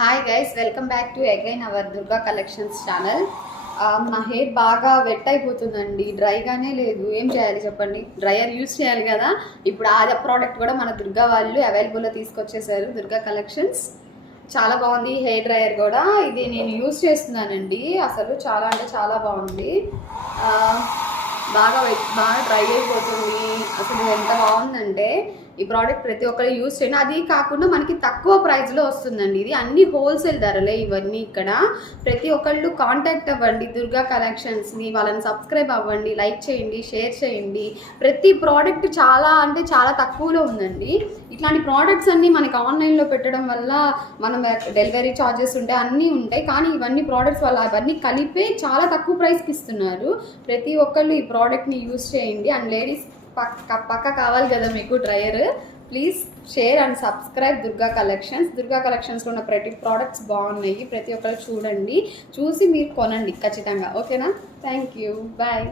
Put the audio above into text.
Hi guys, welcome back to again our Durga collections channel. నా hair బాగా wet అయిపోతుందండి, డ్రైగానే లేదు. ఏం చేయాలి చెప్పండి? డ్రైయర్ యూస్ చేయాలి కదా. ఇప్పుడు ఆ ప్రోడక్ట్ కూడా మన దుర్గా వాళ్ళు అవైలబుల్లో తీసుకొచ్చేసారు. దుర్గా కలెక్షన్స్ చాలా బాగుంది. హెయిర్ డ్రైయర్ కూడా ఇది నేను యూస్ చేస్తున్నానండి. అసలు చాలా అంటే చాలా బాగుంది. బాగా డ్రై అయిపోతుంది. అసలు ఎంత బాగుందంటే ఈ ప్రోడక్ట్ ప్రతి ఒక్కరు యూజ్ చేయండి. అది కాకుండా మనకి తక్కువ ప్రైస్లో వస్తుందండి. ఇది అన్ని హోల్సేల్ ధరలే ఇవన్నీ. ఇక్కడ ప్రతి ఒక్కళ్ళు కాంటాక్ట్ అవ్వండి దుర్గా కలెక్షన్స్ని, వాళ్ళని సబ్స్క్రైబ్ అవ్వండి, లైక్ చేయండి, షేర్ చేయండి. ప్రతి ప్రోడక్ట్ చాలా అంటే చాలా తక్కువలో ఉందండి. ఇట్లాంటి ప్రోడక్ట్స్ అన్నీ మనకి ఆన్లైన్లో పెట్టడం వల్ల మనం డెలివరీ ఛార్జెస్ ఉంటాయి, అన్నీ ఉంటాయి. కానీ ఇవన్నీ ప్రోడక్ట్స్ వల్ల అవన్నీ కలిపే చాలా తక్కువ ప్రైస్కి ఇస్తున్నారు. ప్రతి ఒక్కళ్ళు ఈ ప్రోడక్ట్ని యూజ్ చేయండి. అండ్ లేడీస్ పక్క కావాలి కదా మీకు dryer. Please share and subscribe Durga collections. Durga కలెక్షన్స్లో ఉన్న ప్రతి ప్రోడక్ట్స్ బాగున్నాయి. ప్రతి ఒక్కరు చూడండి, చూసి మీరు కొనండి ఖచ్చితంగా. ఓకేనా? Thank you, bye.